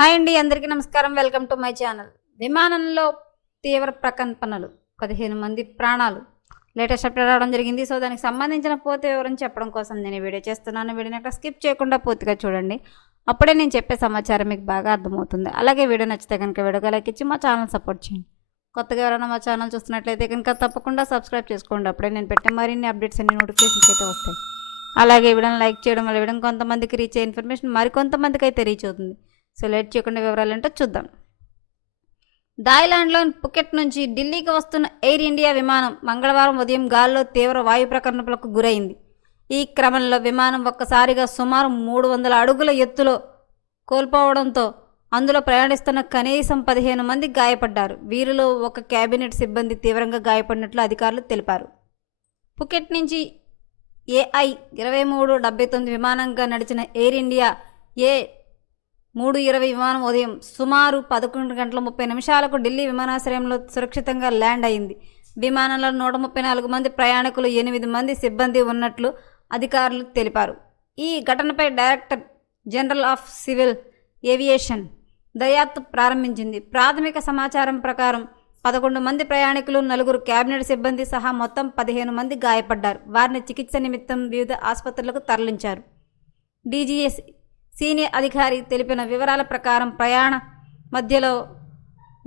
Hi అండి, అందరికీ నమస్కారం. Welcome to my channel. విమానంలో తీవ్ర ప్రకంపనలు, 15 మంది ప్రాణాలు లేటెస్ట్ అప్డేట్ రావడం జరిగింది. సో దానికి సంబంధించిన పూర్తి వివరం చెప్పడం కోసం నేను వీడియో చేస్తున్నాను. వీడియోని అక్కడ స్కిప్ చేయకుండా పూర్తిగా చూడండి. అప్పుడే నేను చెప్పే సమాచారం మీకు బాగా అర్థమవుతుంది. అలాగే వీడియో నచ్చితే కనుక వీడియోకి లైక్ ఇచ్చి మా ఛానల్ సపోర్ట్ చేయండి. కొత్తగా ఎవరైనా మా ఛానల్ చూస్తున్నట్లయితే కనుక తప్పకుండా సబ్స్క్రైబ్ చేసుకోండి. అప్పుడే నేను పెట్టే మరిన్ని అప్డేట్స్ అన్ని నోటిఫికేషన్స్ అయితే వస్తాయి. అలాగే వీడియోని లైక్ చేయడం వల్ల వీడియో కొంతమందికి రీచ్ అయ్యే ఇన్ఫర్మేషన్ మరికొంతమందికి అయితే రీచ్ అవుతుంది. సో లేట్ చేయకుండా వివరాలు ఏంటో చూద్దాం. థాయిలాండ్లోని పుకెట్ నుంచి ఢిల్లీకి వస్తున్న ఎయిర్ ఇండియా విమానం మంగళవారం ఉదయం గాల్లో తీవ్ర వాయు ప్రకంపనలకు గురైంది. ఈ క్రమంలో విమానం ఒక్కసారిగా సుమారు 300 అడుగుల ఎత్తులో కోల్పోవడంతో అందులో ప్రయాణిస్తున్న కనీసం 15 మంది గాయపడ్డారు. వీరిలో ఒక క్యాబినెట్ సిబ్బంది తీవ్రంగా గాయపడినట్లు అధికారులు తెలిపారు. పుకెట్ నుంచి AI 2379 విమానంగా నడిచిన ఎయిర్ ఇండియా A320 విమానం ఉదయం సుమారు 11:30 ఢిల్లీ విమానాశ్రయంలో సురక్షితంగా ల్యాండ్ అయింది. విమానంలో 134 మంది ప్రయాణికులు, 8 మంది సిబ్బంది ఉన్నట్లు అధికారులు తెలిపారు. ఈ ఘటనపై director general of civil aviation దర్యాప్తు ప్రారంభించింది. ప్రాథమిక సమాచారం ప్రకారం 11 మంది ప్రయాణికులు, 4 క్యాబినెట్ సిబ్బంది సహా మొత్తం 15 మంది గాయపడ్డారు. వారిని చికిత్స నిమిత్తం వివిధ ఆసుపత్రులకు తరలించారు. DGS సీనియర్ అధికారి తెలిపిన వివరాల ప్రకారం ప్రయాణ మధ్యలో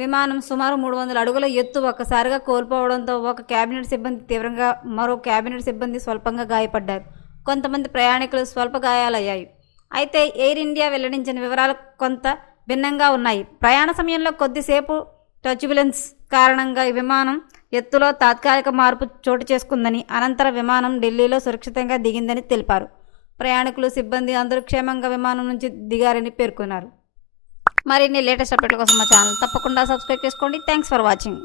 విమానం సుమారు 300 అడుగుల ఎత్తు ఒక్కసారిగా కోల్పోవడంతో ఒక క్యాబినెట్ సిబ్బంది తీవ్రంగా, మరో క్యాబినెట్ సిబ్బంది స్వల్పంగా గాయపడ్డారు. కొంతమంది ప్రయాణికులు స్వల్ప గాయాలయ్యాయి. అయితే ఎయిర్ ఇండియా వెల్లడించిన వివరాలు కొంత భిన్నంగా ఉన్నాయి. ప్రయాణ సమయంలో కొద్దిసేపు టర్బ్యులెన్స్ కారణంగా విమానం ఎత్తులో తాత్కాలిక మార్పు చోటు చేసుకుందని, అనంతరం విమానం ఢిల్లీలో సురక్షితంగా దిగిందని తెలిపారు. ప్రయాణికులు, సిబ్బంది అందరూ క్షేమంగా విమానం నుంచి దిగారని పేర్కొన్నారు. మరిన్ని లేటెస్ట్ అప్డేట్ల కోసం మా ఛానల్ తప్పకుండా సబ్స్క్రైబ్ చేసుకోండి. Thanks for watching.